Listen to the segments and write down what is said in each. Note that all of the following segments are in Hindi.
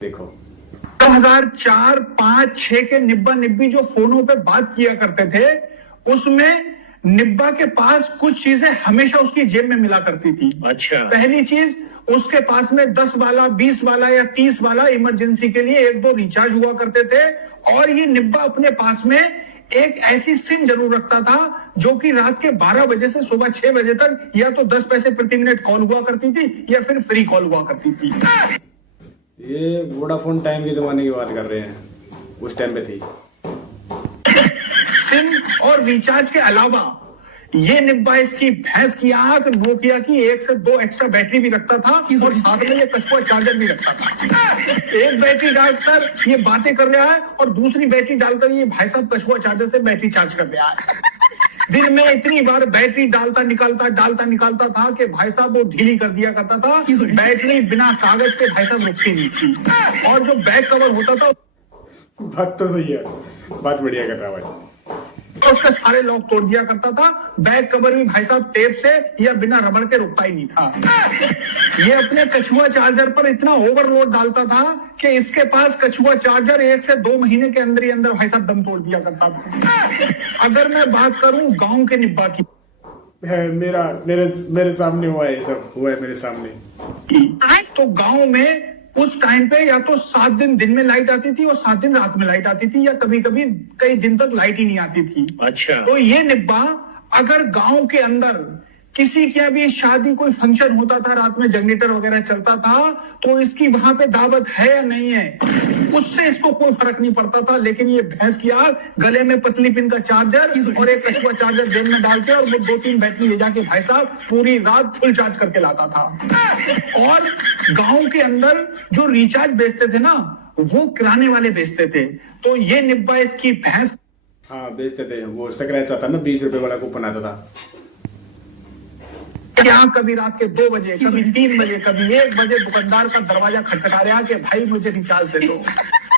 देखो 2004, 5, 6 के निब्बा निब्बी जो फोनों पे बात किया करते थे, उसमें निब्बा के पास कुछ चीजें हमेशा उसकी जेब में मिला करती थी। अच्छा। पहली चीज, उसके पास में 10 वाला, 20 वाला या 30 वाला इमरजेंसी के लिए 1-2 रिचार्ज हुआ करते थे। और ये निब्बा अपने पास में एक ऐसी सिम जरूर रखता था जो कि रात के 12 बजे से सुबह 6 बजे तक या तो 10 पैसे प्रति मिनट कॉल हुआ करती थी या फिर फ्री कॉल हुआ करती थी। ये वोडाफोन टाइम के जमाने की बात कर रहे हैं, उस टाइम पे थी। सिम और रिचार्ज के अलावा ये निब्बा इसकी भैंस की आंख, नोकिया की 1 से 2 एक्स्ट्रा बैटरी भी रखता था और साथ में ये कछुआ चार्जर भी रखता था। एक बैटरी डालकर ये बातें कर रहा है और दूसरी बैटरी डालकर ये भाई साहब कछुआ चार्जर से बैटरी चार्ज कर रहा है। दिन में इतनी बार बैटरी डालता निकालता था कि भाई साहब वो ढीली कर दिया करता था। बैटरी बिना कागज के भाई साहब रुकती नहीं थी। और जो बैक कवर होता था, बात तो सही है, बात बढ़िया कर रहा भाई। उसके सारे लॉक तोड़ दिया करता था। बैक कवर भी भाई साहब टेप से या बिना रबड़ के रुकता ही नहीं था। ये अपने कछुआ चार्जर पर इतना ओवरलोड डालता था कि इसके पास कछुआ चार्जर 1 से 2 महीने के अंदर ही अंदर भाई साहब दम तोड़ दिया करता था। अगर मैं बात करूं गांव के निब्बा की, मेरे सामने हुआ है, सब हुआ है मेरे सामने। तो गांव में उस टाइम पे या तो 7 दिन में लाइट आती थी और 7 दिन रात में लाइट आती थी, या कभी कभी कई दिन तक लाइट ही नहीं आती थी। अच्छा। तो ये निब्बा अगर गांव के अंदर किसी के भी शादी कोई फंक्शन होता था, रात में जनरेटर वगैरह चलता था, तो इसकी वहां पे दावत है या नहीं है उससे इसको कोई फर्क नहीं पड़ता था। लेकिन ये भैंस की आग, गले में पतली पिन का चार्जर और एक कछुआ चार्जर जेब में डाल के और वो 2-3 बैटरी ले जाके भाई साहब पूरी रात फुल चार्ज करके लाता था। और गांव के अंदर जो रिचार्ज बेचते थे ना, वो किराने वाले बेचते थे। तो ये निब्बा इसकी भैंस, हाँ बेचते थे, वो स्क्रैच आता ना 20 रुपए वाला कूपन आता था। यहाँ कभी रात के 2 बजे, कभी 3 बजे, कभी 1 बजे दुकानदार का दरवाजा खटखटा रहा कि भाई मुझे रिचार्ज दे दो।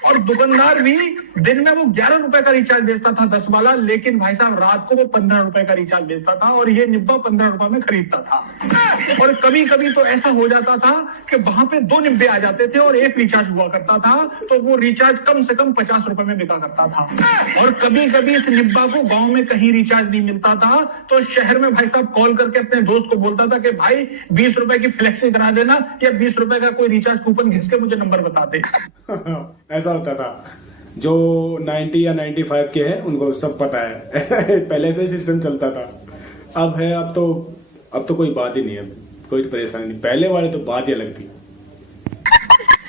और दुकानदार भी दिन में वो 11 रुपए का रिचार्ज बेचता था 10 वाला, लेकिन भाई साहब रात को वो 15 रुपए का रिचार्ज बेचता था और ये निब्बा 15 रुपए में खरीदता था। और कभी कभी तो ऐसा हो जाता था कि वहां पे 2 निब्बे आ जाते थे और 1 रिचार्ज हुआ करता था, तो वो रिचार्ज कम से कम 50 रुपए में बिका करता था। और कभी कभी इस निब्बा को गांव में कहीं रिचार्ज नहीं मिलता था, तो शहर में भाई साहब कॉल करके अपने दोस्त को बोलता था कि भाई 20 रुपए की फ्लेक्सी करा देना या 20 रुपए का कोई रिचार्ज कूपन घिस के मुझे नंबर बता दे। ऐसा होता था। जो 90 या 95 के हैं उनको सब पता है। पहले से ही सिस्टम चलता था। अब तो कोई बात ही नहीं है, कोई परेशानी नहीं। पहले वाले तो बात ही अलग थी।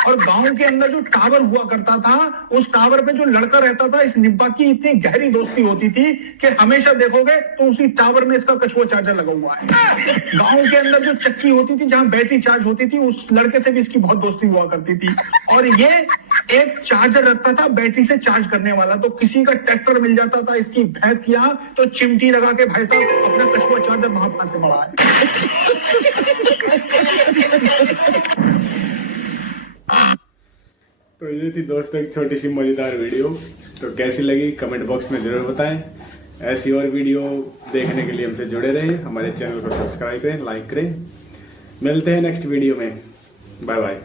और गांव के अंदर जो टावर हुआ करता था, उस टावर पे जो लड़का रहता था, इस निब्बा की इतनी गहरी दोस्ती होती थी कि हमेशा देखोगे तो उसी टावर में इसका कछुआ चार्जर लगा हुआ है। गांव के अंदर जो चक्की होती थी जहां बैटरी चार्ज होती थी, उस लड़के से भी इसकी बहुत दोस्ती हुआ करती थी। और ये एक चार्जर रखता था बैटरी से चार्ज करने वाला, तो किसी का ट्रैक्टर मिल जाता था इसकी भैंस की यहाँ, तो चिमटी लगा के भाई साहब अपना कछुआ चार्जर वहां से बढ़ा है। तो ये थी दोस्तों एक छोटी सी मजेदार वीडियो। तो कैसी लगी कमेंट बॉक्स में जरूर बताएं। ऐसी और वीडियो देखने के लिए हमसे जुड़े रहें, हमारे चैनल को सब्सक्राइब करें, लाइक करें। मिलते हैं नेक्स्ट वीडियो में। Bye bye.